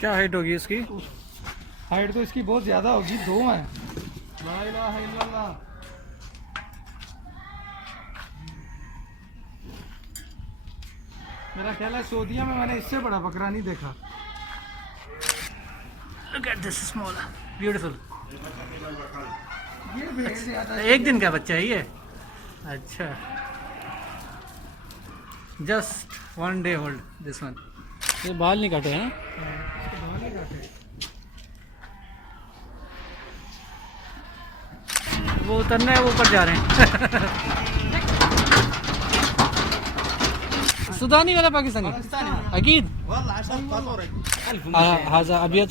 क्या हाइट होगी इसकी? हाइट तो इसकी बहुत ज़्यादा होगी, 2 हैं। ला इलाहा इल्लल्लाह। मेरा ख्याल है सऊदीया में मैंने इससे बड़ा बकरा नहीं देखा। Look at this small, beautiful. ये भेड़ ज़्यादा एक दिन का बच्चा है ये? अच्छा, just 1 day old this one. ये बाल नहीं काटे हैं? इसके बाल नहीं काटे। वो उतरना है, वो ऊपर जा रहे हैं। सुदानी वाला पाकिस्तानी अकीद हाजा अबियद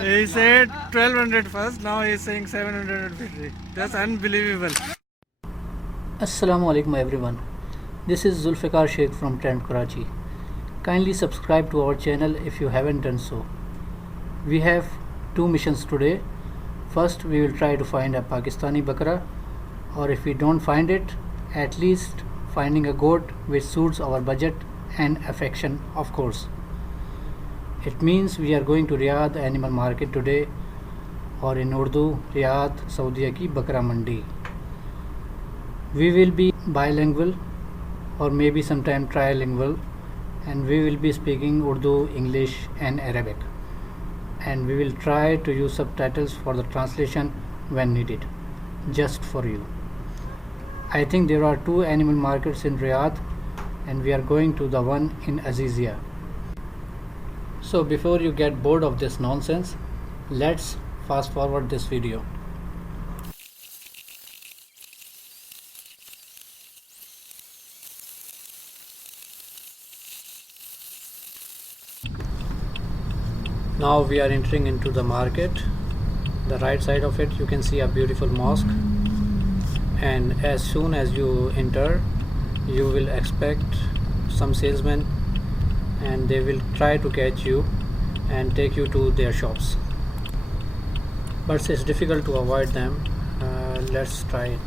he said 1200 first, now he is saying 750. That's unbelievable. Assalamu alaikum everyone, this is Zulfikar Sheikh from Trend Karachi. Kindly subscribe to our channel if you haven't done so. We have 2 missions today. First, we will try to find a Pakistani bakra, or if we don't find it, at least finding a goat which suits our budget and affection, of course. It means we are going to Riyadh Animal Market today, or in Urdu, Riyadh Saudi ki Bakra Mandi. We will be bilingual or maybe sometime trilingual, and we will be speaking Urdu, English and Arabic, and we will try to use subtitles for the translation when needed, just for you. I think there are 2 animal markets in Riyadh, and we are going to the one in Azizia. So before you get bored of this nonsense, let's fast forward this video. Now we are entering into the market. The right side of it you can see a beautiful mosque, and as soon as you enter you will expect some salesmen, and they will try to catch you and take you to their shops, but it's difficult to avoid them. Let's try it.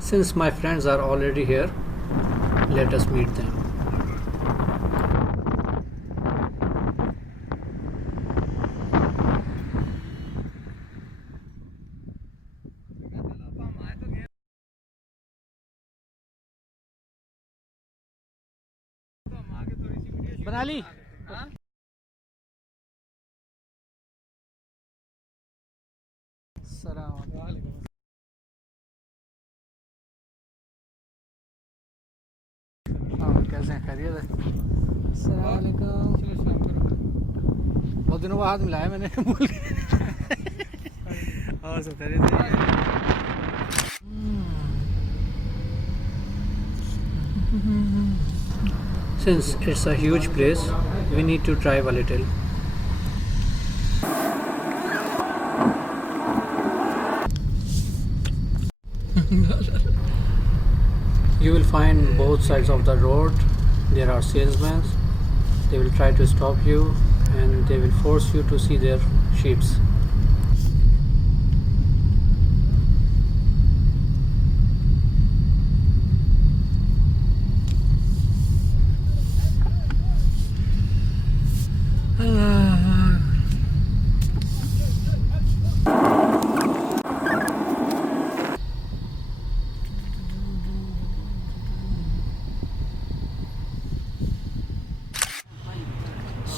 Since my friends are already here, let us meet them. बना ली? अस्सलाम वालेकुम। कैसे हैं? खैरियत है? अस्सलाम वालेकुम। बहुत दिनों बाद मिलाया मैंने भूल गया। और सब खैरियत है? Since it's a huge place, we need to drive a little. You will find both sides of the road there are salesmen. They will try to stop you and they will force you to see their sheeps.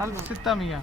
1600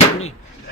नहीं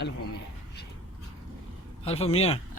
1100 1100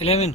11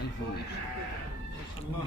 1100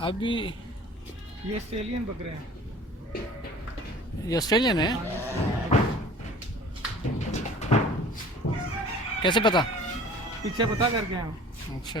अभी ये Australian बकरे हैं। ये Australian है कैसे पता? पीछे पता करके हैं हम। अच्छा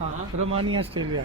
हाँ रोमानिया ऑस्ट्रेलिया।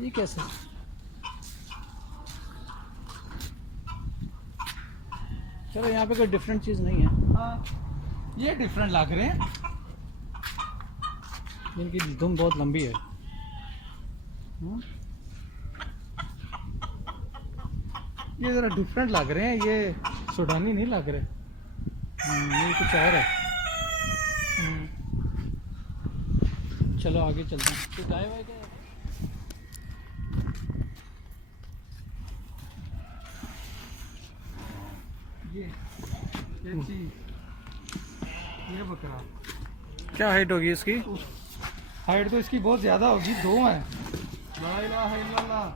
ये कैसे? चलो यहाँ पे कोई डिफरेंट चीज़ नहीं है। हाँ ये डिफरेंट लग रहे हैं। इनकी धुन बहुत लंबी है। ये जरा डिफरेंट लग रहे हैं, ये सूडानी नहीं लग रहे। ये कुछ और है। चलो आगे चलते हैं। तो गाय वाय क्या है? ये चीज ये बकरा क्या हाइट होगी इसकी? हाइट तो इसकी बहुत ज्यादा होगी, 2 है। ला इलाहा इल्लल्लाह।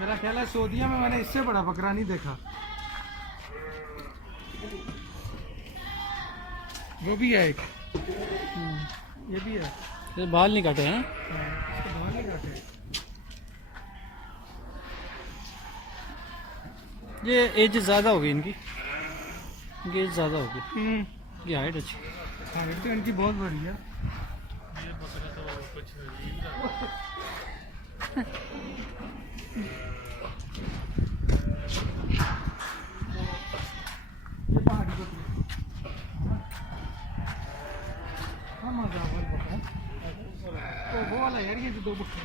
मेरा ख्याल है सऊदीया में मैंने इससे बड़ा बकरा नहीं देखा। वो भी है एक, ये भी है। ये बाल नहीं काटे हैं? इसके बाल नहीं काटे। ये एज ज़्यादा होगी इनकी। इनकी एज ज़्यादा होगी। ये हाइट अच्छी। हाइट तो इनकी बहुत बड़ी है। ये पहाड़ी बकरी। हाँ मजा बकरा। तो वो वाला यार, ये जो 2 बकरे,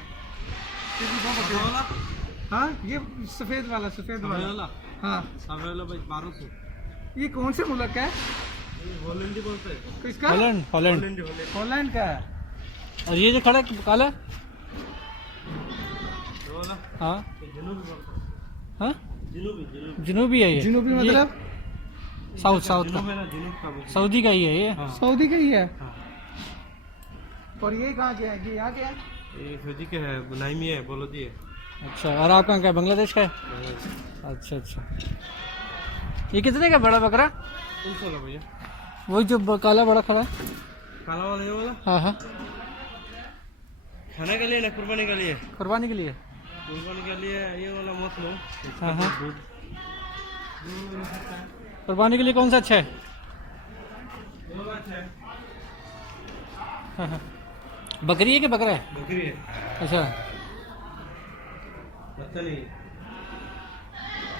ये भी 2 बकरे वाला। हाँ ये सफेद वाला, सफेद वाला। हाँ सावेला भाई 1200 ये कौन से मुल्क का है? हॉलैंडी बोलते हैं। किसका? Holland Holland. हॉलैंड का है। और ये जो खड़ा है काला? ये वाला हाँ जनूबी बोलते हैं। हाँ जनूबी जनूबी है ये। जनूबी ये मतलब साउथ साउथ का। जनूब है ना, जनूब का बोलते सऊदी का ही है ये। हाँ। सऊदी का ही है। हाँ। और ये कहाँ के है? ये यहाँ के है? हैं। ये सऊदी के है, नाइमी है, बोलोदी है। अच्छा और आप कहाँ का है? बांग्लादेश का है? अच्छा अच्छा। ये कितने का बड़ा बकरा? कौन सा वाला भैया? वही जो काला बड़ा खड़ा है? काला वाला ये वाला हाँ हाँ खाने के लिए ना कुर्बानी के लिए? कुर्बानी के लिए। कुर्बानी के लिए ये वाला मत लो। इसका हाँ, हाँ। दूध कुर्बानी के लिए कौन सा अच्छा है? ये वाला अच्छा है। हाँ हाँ बकरी है कि बकरा है? बकरी है, अच्छा बच्चा नहीं है।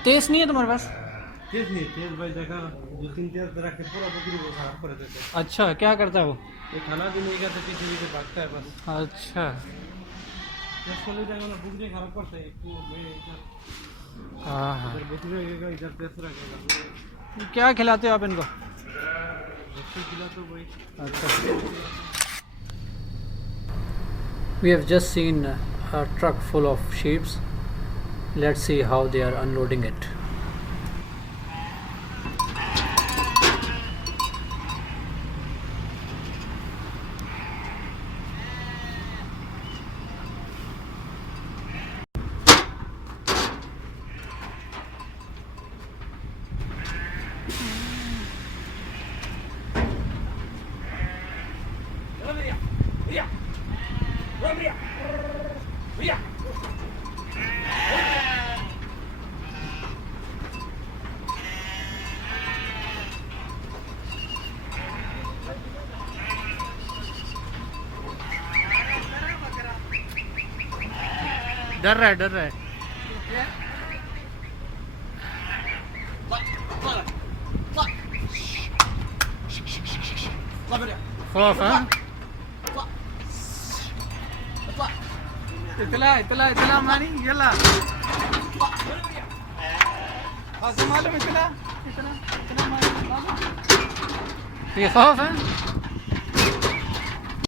तेज नहीं है तुम्हारे पास? तेज नहीं, तेज भाई देखा ना, 2-3 तेज तरह के पूरा बकरी को खराब कर देते हैं। अच्छा क्या करता है वो? ये खाना भी नहीं खाता, पीछे पीछे भागता है बस। अच्छा तेज को ले जाएगा ना, भूख नहीं खराब करता है। इसको मैं इधर हाँ हाँ बकरी रहेगा, इधर तेज रखेगा। क्या खिलाते हो आप इनको? बच्चे खिला तो भाई। अच्छा We have just seen a truck full of sheep. Let's see how they are unloading it. डर रहा है, डर रहा है। खौफ है। इतला मानी यला मालूम इतला ये खौफ है।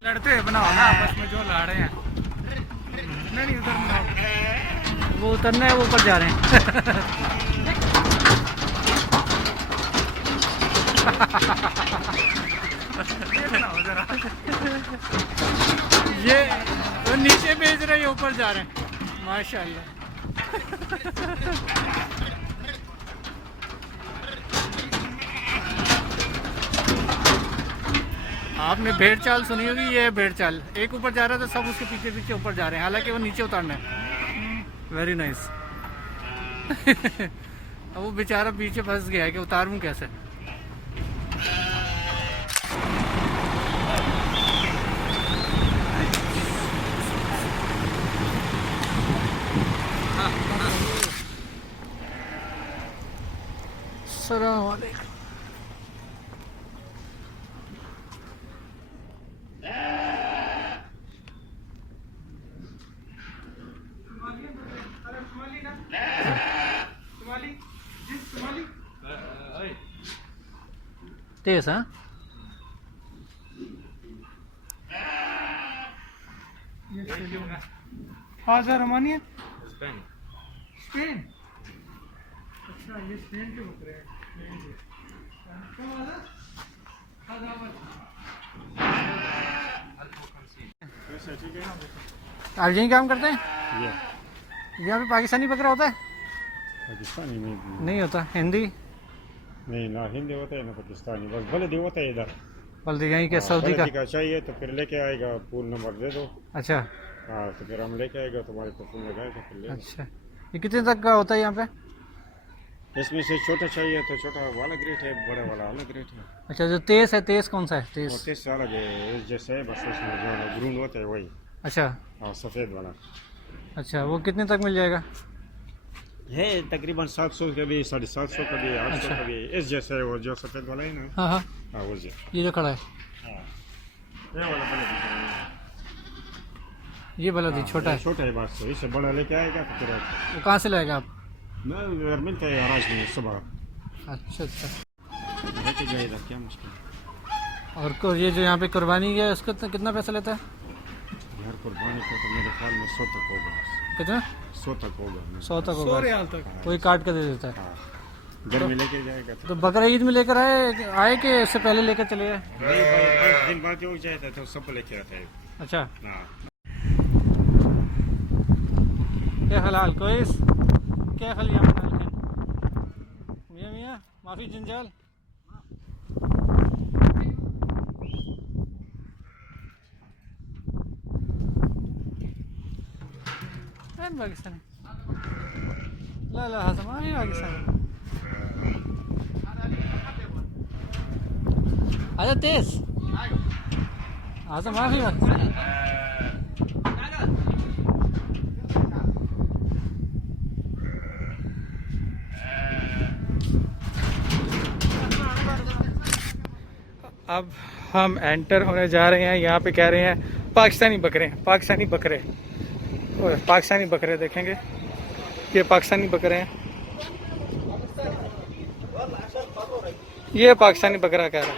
लड़ते हैं बनाओ ना आपस में जो लड़ रहे हैं। नहीं उधर बनाओ। वो उतरना है, वो ऊपर जा रहे हैं। ये बनाओ जरा। ये वो नीचे भेज रहे हैं, ऊपर जा रहे हैं। माशाल्लाह। आपने भेड़ चाल सुनी होगी, ये है भेड़ चाल। एक ऊपर जा रहा था, सब उसके पीछे पीछे ऊपर जा रहे हैं, हालांकि वो नीचे उतारना है। Very nice. अब वो बेचारा पीछे फंस गया है कि उतारूं कैसे। अस्सलाम वालेकुम। तेज हाँ। हाजा रोमानिया स्पेन। अच्छा ये स्पेन के बकरे हैं। आप यहीं काम करते हैं? ये यहाँ पे पाकिस्तानी बकरा होता है? पाकिस्तानी नहीं होता। हिंदी? नहीं, ना हिंदी होता है ना पाकिस्तानी, बस बल्दी होता है इधर। बल्दी यहीं के सऊदी का? बल्दी का चाहिए तो फिर लेके आएगा, पूल नंबर दे दो। अच्छा हाँ तो फिर हम लेके आएगा, तुम्हारे को फोन लगाएगा फिर ले। अच्छा। ये कितने तक का होता है यहाँ पे? इसमें से छोटा चाहिए तो छोटा वाला ग्रेट है, बड़ा वाला अलग ग्रेट है। अच्छा जो तेज है, तेज कौन सा है? तेज और टेस्ट अलग है, इस जैसे है, बस उसमें जो ग्रून होता है वही। अच्छा हाँ सफ़ेद वाला अच्छा। वो कितने तक मिल जाएगा? है तकरीबन 700 का भी, 750 का भी, 800 अच्छा। का भी। इस जैसे है वो जो सफ़ेद वाला है ना। हाँ हाँ। हाँ वो जैसे। ये जो खड़ा है हाँ ये वाला बड़ा ये वाला दी छोटा है। छोटा है बस, इससे बड़ा लेके आएगा तो फिर वो कहाँ से लाएगा आप? मैं यार मिलता है राज में सुबह अच्छा अच्छा। लेके जाएगा, क्या मुश्किल। और ये जो यहाँ पे कुर्बानी है उसका तो कितना पैसा लेता है? यार कुर्बानी को तो मेरे ख्याल में 100 तक होगा। कितना? 100 तक होगा। 100 तक 100 होगा। रियाल तक। कोई काट के दे देता है। हाँ घर में लेके जाएगा तो बकरा ईद में लेकर आए कि उससे पहले लेकर चले गए? नहीं, 5 दिन बाद हो जाता है तो सब लेके आता है। अच्छा हाँ क्या हलाल कोइस क्या खल या मियाँ मियाँ माफ़ी जंजाल। पाकिस्तानी ला ला हज़म आए पाकिस्तानी। आजा तेज आजा माफ़ी पाकिस्तानी। अब हम एंटर होने जा रहे हैं। यहाँ पे कह रहे हैं पाकिस्तानी बकरे, पाकिस्तानी बकरे, पाकिस्तानी बकरे देखेंगे। ये पाकिस्तानी बकरे हैं। ये पाकिस्तानी बकरा कह रहा है।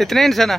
इतने सना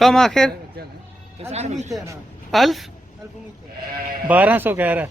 कम आखिर 1200 1000 1200 1200 कह रहा है।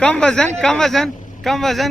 कम वजन कम वजन कम वजन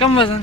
कम वजन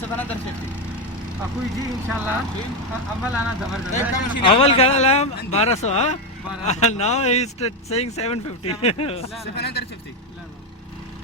750 अखुई जी इंशाल्लाह अव्वल आना जबरदस्त अवल का 1200 हाँ now he is saying 750 750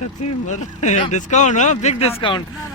Consumer discount big discount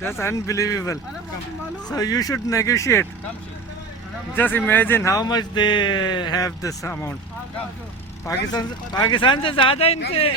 that's unbelievable so you should negotiate just imagine how much they have this amount Pakistan से ज्यादा इनसे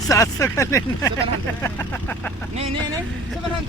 700 का लेना 700 नहीं 700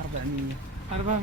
400 400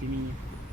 600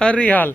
हर रियाल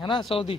है ना सऊदी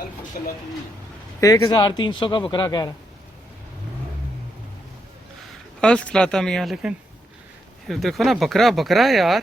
1300 1300 का बकरा कह रहा हस्त लाता मियाँ लेकिन ये देखो ना बकरा बकरा है यार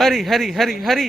हरी हरी हरी हरी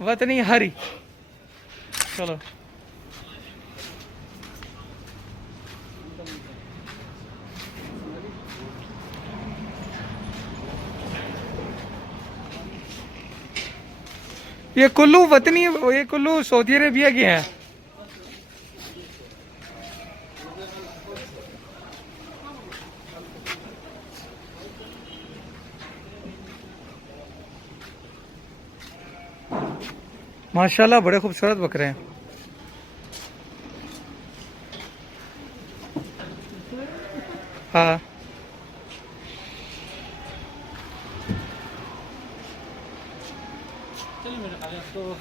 वतनी हरी चलो ये कुल्लू वतनी ये कुल्लू सऊदी अरेबिया के हैं माशाल्लाह बड़े खूबसूरत बकरे हैं हाँ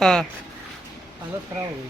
हाँ हालत खराब हो गई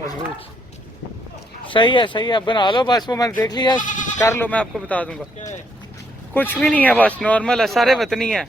मजबूत सही है बना लो बस वो मैंने देख लिया कर लो मैं आपको बता दूंगा कुछ भी नहीं है बस नॉर्मल है सारे वतनी है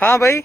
हाँ भाई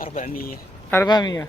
400 400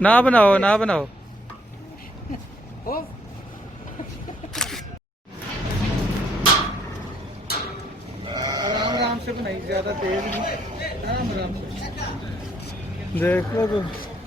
ना बनाओ आराम से बनाई ज्यादा तेज नहीं आराम से देख लो तो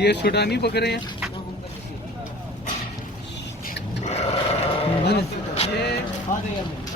ये सुडानी बकरे हैं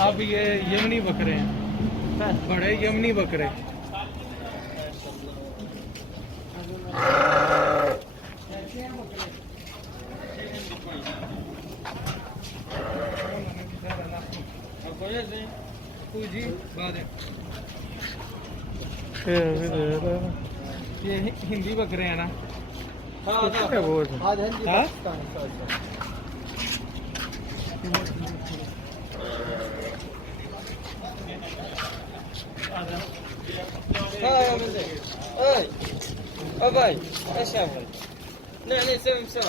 अब ये यमनी बकरे हैं बड़े यमनी बकरे कोई जी बाद है। ये हिंदी बकरे हैं ना? हाँ भाई ऐसा भाई नहीं सही सही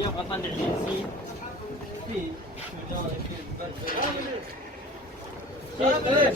ये पता नहीं सी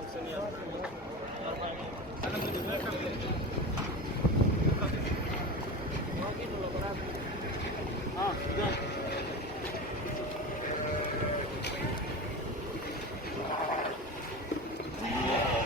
500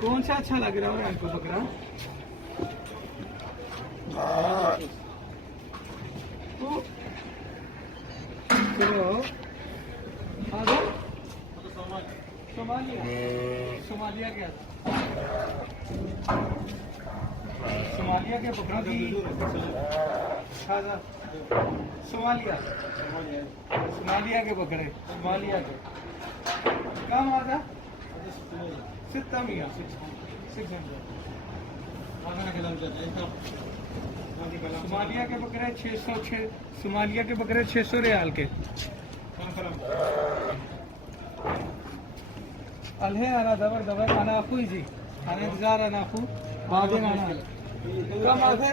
कौन सा अच्छा लग रहा है आपको बकरा? सोमालिया क्या? सोमालिया के बकरा की सोमालिया सोमालिया के बकरे सोमालिया के कम आजा 600 सोमालिया के बकरे 606 सोमालिया के बकरे 600 रियाल के अलहे आना दबर दबर आना अखू जी आना इंतजार आना अखू बाद में आना कम आगे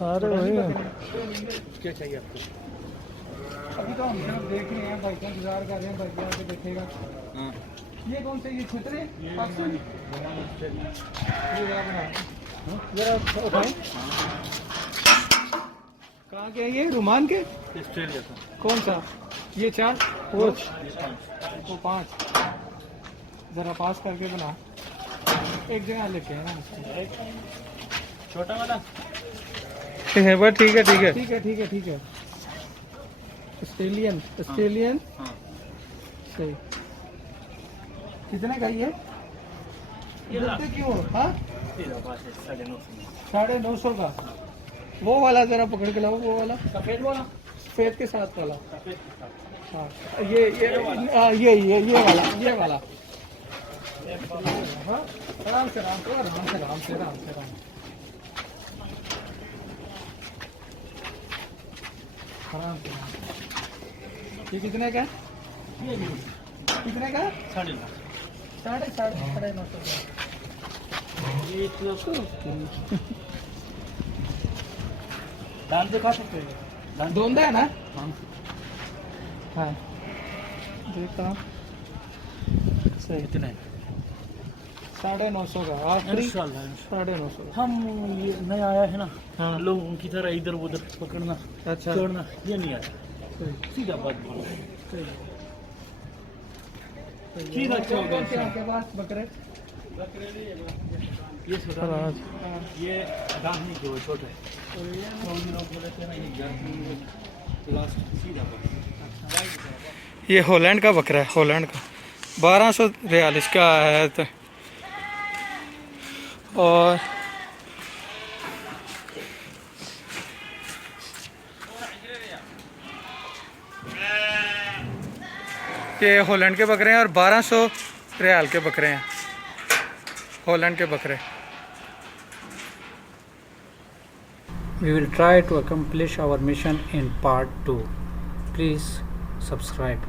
सारे वही हैं। क्या चाहिए आपको? अभी तो हम सिर्फ देख रहे हैं भाई का इंतजार कर रहे हैं भाई आके देखेगा। ये कौन से ये छुतरे पाकिस्तानी ये जरा उठाएं कहाँ के हैं ये रुमान के ऑस्ट्रेलिया का कौन सा ये 4 वो 5 जरा पास करके बना एक जगह लेके है ना छोटा वाला ठीक है बस ठीक है ठीक है ठीक है ठीक है ठीक है ऑस्ट्रेलियन ऑस्ट्रेलियन सही कितने का ये देते क्यों हाँ 950 का वो वाला जरा पकड़ के लाओ वो वाला सफेद वाला सफेद के साथ वाला हाँ ये वाला हाँ आराम से आराम से आराम से आराम से आराम से आराम आराम से ये कितने का कितने का 950 ये इतना दाम दिखा सकते हैं दोंदा है ना हाँ देखता हूँ सही कितने 950 का आखिरी 950 हम ये नया आया है ना हाँ लोग उनकी तरह इधर उधर पकड़ना अच्छा छोड़ना ये नहीं आता सही सीधा बात बोलो सही सीधा अच्छा होगा आपके पास बकरे ये छोटा ये दाम नहीं जो छोटा है लास्ट सीधा ये हॉलैंड का बकरा है हॉलैंड का 1200 रियाल इसका है तो और ये हॉलैंड के बकरे हैं और 1200 रियाल के बकरे हैं हॉलैंड के बकरे We will try to accomplish our mission in part 2. Please subscribe.